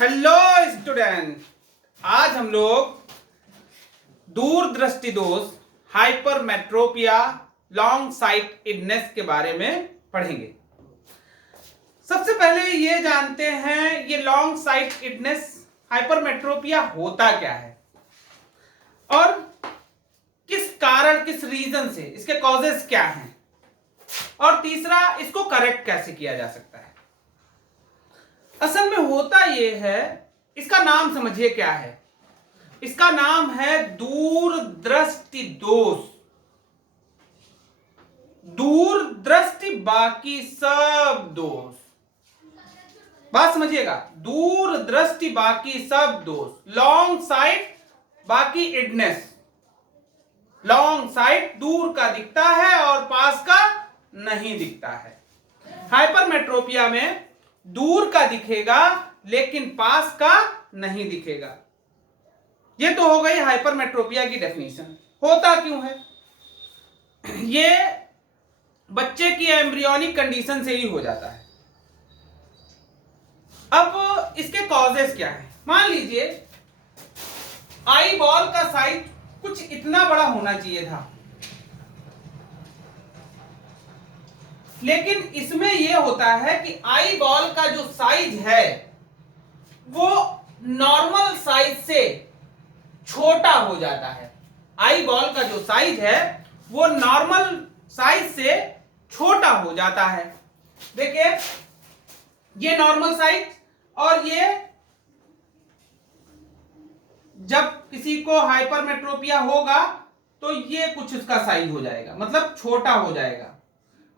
Hello student, आज हम लोग दूरदृष्टि दोष हाइपरमेट्रोपिया लॉन्ग साइटेडनेस के बारे में पढ़ेंगे। सबसे पहले ये जानते हैं ये लॉन्ग साइटेडनेस हाइपरमेट्रोपिया होता क्या है और किस कारण किस रीजन से इसके कॉजेस क्या हैं, और तीसरा इसको करेक्ट कैसे किया जा सकता है। असल में होता यह है, इसका नाम समझिए क्या है। इसका नाम है दूरदृष्टि दोष। दूरदृष्टि बाकी सब दोष। बात समझिएगा, दूरदृष्टि बाकी सब दोष। लॉन्ग साइट बाकी इडनेस। लॉन्ग साइट दूर का दिखता है और पास का नहीं दिखता है। हाइपरमेट्रोपिया में दूर का दिखेगा लेकिन पास का नहीं दिखेगा। यह तो हो गई हाइपरमेट्रोपिया की डेफिनेशन। होता क्यों है? ये बच्चे की एम्ब्रियोनिक कंडीशन से ही हो जाता है। अब इसके कॉजेस क्या है? मान लीजिए आई बॉल का साइज कुछ इतना बड़ा होना चाहिए था, लेकिन इसमें यह होता है कि आई बॉल का जो साइज है वो नॉर्मल साइज से छोटा हो जाता है। आई बॉल का जो साइज है वो नॉर्मल साइज से छोटा हो जाता है। देखिए ये नॉर्मल साइज, और ये जब किसी को हाइपरमेट्रोपिया होगा तो ये कुछ उसका साइज हो जाएगा, मतलब छोटा हो जाएगा,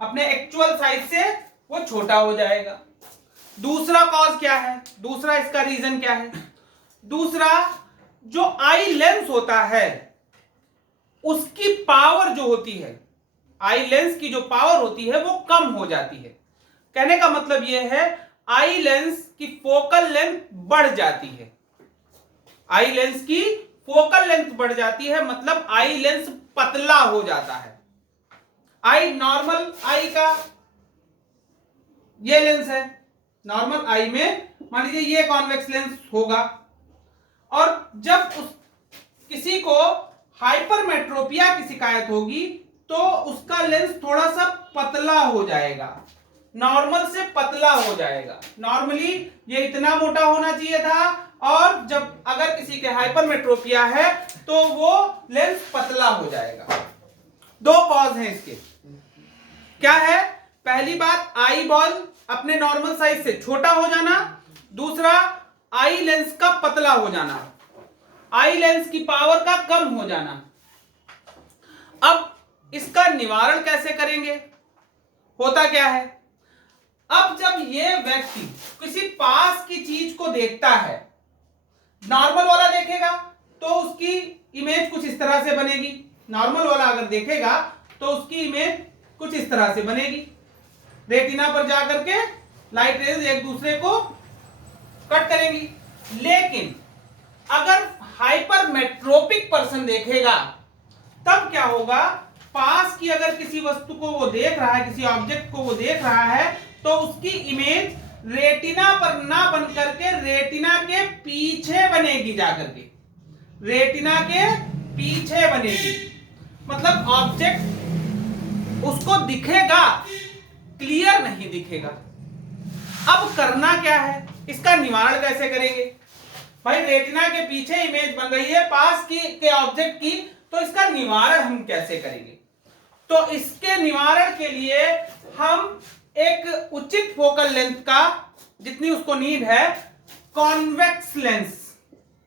अपने एक्चुअल साइज से वो छोटा हो जाएगा। दूसरा कॉज क्या है? दूसरा इसका रीजन क्या है? दूसरा, जो आई लेंस होता है उसकी पावर जो होती है, आई लेंस की जो पावर होती है वो कम हो जाती है। कहने का मतलब यह है आई लेंस की फोकल लेंथ बढ़ जाती है। आई लेंस की फोकल लेंथ बढ़ जाती है, मतलब आई लेंस पतला हो जाता है। आई नॉर्मल आई का ये लेंस है, नॉर्मल आई में मान लीजिए ये कॉन्वेक्स लेंस होगा, और जब किसी को हाइपरमेट्रोपिया की शिकायत होगी तो उसका लेंस थोड़ा सा पतला हो जाएगा, नॉर्मल से पतला हो जाएगा। नॉर्मली ये इतना मोटा होना चाहिए था, और जब अगर किसी के हाइपरमेट्रोपिया है तो वो लेंस पतला हो जाएगा। दो कॉज हैं इसके। क्या है? पहली बात, आई बॉल अपने नॉर्मल साइज से छोटा हो जाना। दूसरा, आई लेंस का पतला हो जाना, आई लेंस की पावर का कम हो जाना। अब इसका निवारण कैसे करेंगे? होता क्या है, अब जब ये व्यक्ति किसी पास की चीज को देखता है, नॉर्मल वाला देखेगा तो उसकी इमेज कुछ इस तरह से बनेगी। नॉर्मल वाला अगर देखेगा तो उसकी इमेज कुछ इस तरह से बनेगी। रेटिना पर जाकर के लाइट रेज एक दूसरे को कट करेंगी। लेकिन अगर हाइपरमेट्रोपिक पर्सन देखेगा तब क्या होगा? पास की अगर किसी वस्तु को वो देख रहा है, किसी ऑब्जेक्ट को वो देख रहा है, तो उसकी इमेज रेटिना पर ना बन करके रेटिना के पीछे बनेगी, जाकर के रेटिना के पीछे बनेगी। मतलब ऑब्जेक्ट उसको दिखेगा, क्लियर नहीं दिखेगा। अब करना क्या है? इसका निवारण कैसे करेंगे? भाई रेटिना के पीछे इमेज बन रही है पास की के ऑब्जेक्ट की, तो इसका निवारण हम कैसे करेंगे? तो इसके निवारण के लिए हम एक उचित फोकल लेंथ का, जितनी उसको नीड है, कॉन्वेक्स लेंस,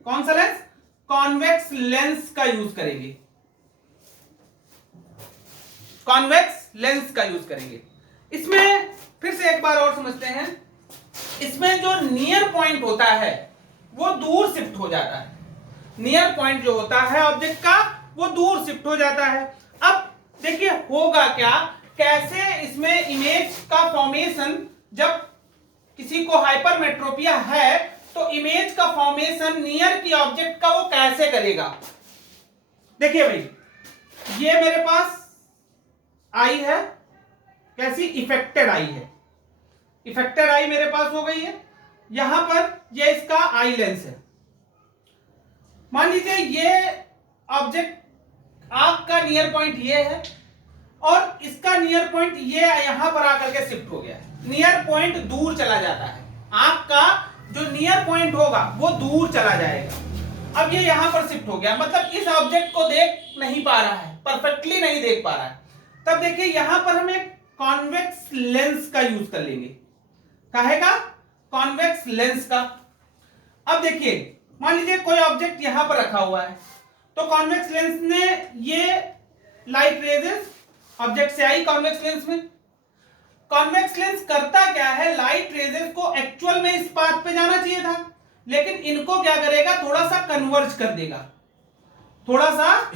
कौन सा लेंस? कॉन्वेक्स लेंस का यूज करेंगे। कॉन्वेक्स लेंस का यूज करेंगे। इसमें फिर से एक बार और समझते हैं। इसमें जो नियर पॉइंट होता है वो दूर शिफ्ट हो जाता है। नियर पॉइंट जो होता है ऑब्जेक्ट का वो दूर शिफ्ट हो जाता है। अब देखिए होगा क्या, कैसे इसमें इमेज का फॉर्मेशन, जब किसी को हाइपरमेट्रोपिया है तो इमेज का फॉर्मेशन नियर की ऑब्जेक्ट का वो कैसे करेगा? देखिए भाई, ये मेरे पास आई है, कैसी? इफेक्टेड आई है। इफेक्टेड आई मेरे पास हो गई है, यहां पर ये इसका आई लेंस है। मान लीजिए ये ऑब्जेक्ट आंख का नियर पॉइंट ये है और इसका नियर पॉइंट ये यहां पर आकर के शिफ्ट हो गया है। नियर पॉइंट दूर चला जाता है, आंख का जो नियर पॉइंट होगा वो दूर चला जाएगा। अब ये यहां पर शिफ्ट हो गया, मतलब इस ऑब्जेक्ट को देख नहीं पा रहा है, परफेक्टली नहीं देख पा रहा है। तब देखिए यहां पर हम एक कॉन्वेक्स लेंस का यूज कर लेंगे। काहे का? कॉन्वेक्स लेंस का। अब देखिए मान लीजिए कोई ऑब्जेक्ट यहां पर रखा हुआ है, तो कॉन्वेक्स लेंस ने ये लाइट रेजेस ऑब्जेक्ट से आई कॉन्वेक्स लेंस में। कॉन्वेक्स लेंस करता क्या है, लाइट रेजेस को एक्चुअल में इस पाथ पे जाना चाहिए था, लेकिन इनको क्या करेगा, थोड़ा सा कन्वर्ज कर देगा, थोड़ा सा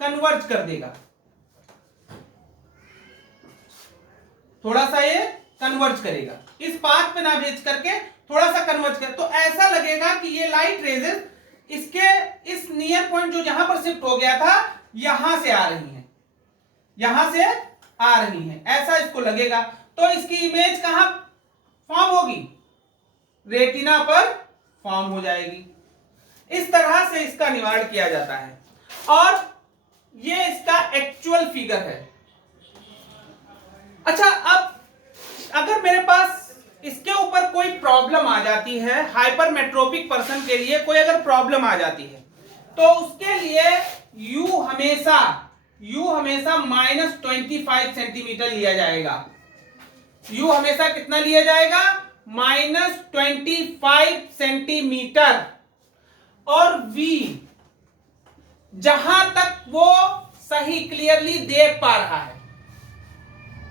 कन्वर्ज कर देगा, थोड़ा सा ये कन्वर्ज करेगा, इस पाथ पे ना भेज करके थोड़ा सा कन्वर्ज कर, तो ऐसा लगेगा कि ये लाइट रेजेस इसके इस नियर पॉइंट जो यहां पर शिफ्ट हो गया था यहां से आ रही है, यहां से आ रही है, ऐसा इसको लगेगा। तो इसकी इमेज कहां फॉर्म होगी? रेटिना पर फॉर्म हो जाएगी। इस तरह से इसका निवारण किया जाता है और ये इसका एक्चुअल फिगर है। अच्छा, अब अगर मेरे पास इसके ऊपर कोई प्रॉब्लम आ जाती है, हाइपरमेट्रोपिक पर्सन के लिए कोई अगर प्रॉब्लम आ जाती है, तो उसके लिए यू हमेशा -25 सेंटीमीटर लिया जाएगा। यू हमेशा कितना लिया जाएगा? -25 सेंटीमीटर। और वी जहां तक वो सही क्लियरली देख पा रहा है,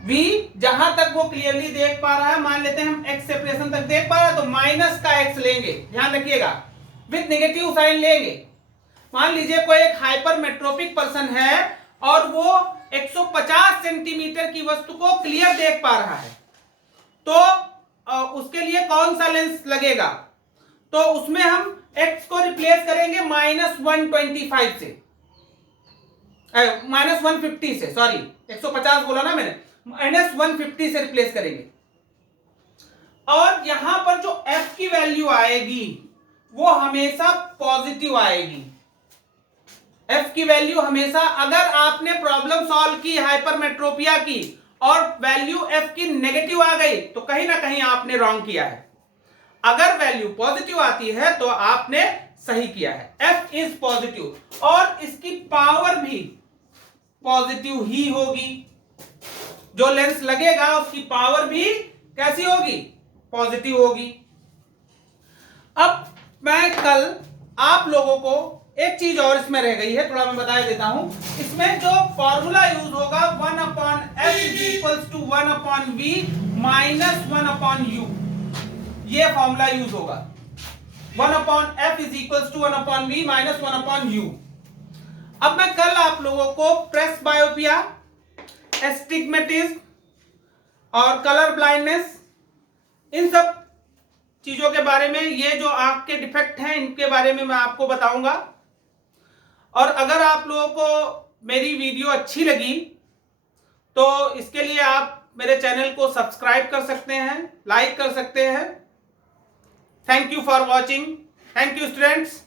वी जहां तक वो क्लियरली देख पा रहा है, मान लेते हैं हम एक्स सेपरेशन तक देख पा रहा है, तो माइनस का एक्स लेंगे, ध्यान रखिएगा, विद नेगेटिव साइन लेंगे। मान लीजिए कोई एक हाइपरमेट्रोपिक पर्सन है और वो 150 सेंटीमीटर की वस्तु को क्लियर देख पा रहा है, तो उसके लिए कौन सा लेंस लगेगा? तो उसमें हम x को रिप्लेस करेंगे -125 से, -150 से, सॉरी 150 बोला ना मैंने, -150 से रिप्लेस करेंगे। और यहां पर जो f की वैल्यू आएगी वो हमेशा पॉजिटिव आएगी। f की वैल्यू हमेशा, अगर आपने प्रॉब्लम सॉल्व की हाइपरमेट्रोपिया की और वैल्यू f की नेगेटिव आ गई तो कहीं ना कहीं आपने रॉन्ग किया है। अगर वैल्यू पॉजिटिव आती है तो आपने सही किया है। f इज पॉजिटिव और इसकी पावर भी पॉजिटिव ही होगी। जो लेंस लगेगा उसकी पावर भी कैसी होगी? पॉजिटिव होगी। अब मैं कल आप लोगों को एक चीज और इसमें रह गई है, थोड़ा मैं बता देता हूं। इसमें जो फॉर्मूला यूज होगा 1/f = 1/v - 1/u, ये फॉर्मूला यूज होगा। 1/f = 1/v - 1/u। अब मैं कल आप लोगों को प्रेसबायोपिया, एस्टिग्मेटिज्म और कलर ब्लाइंडनेस, इन सब चीजों के बारे में, ये जो आंख के डिफेक्ट हैं इनके बारे में मैं आपको बताऊंगा। और अगर आप लोगों को मेरी वीडियो अच्छी लगी तो इसके लिए आप मेरे चैनल को सब्सक्राइब कर सकते हैं, लाइक कर सकते हैं। Thank you for watching. Thank you students.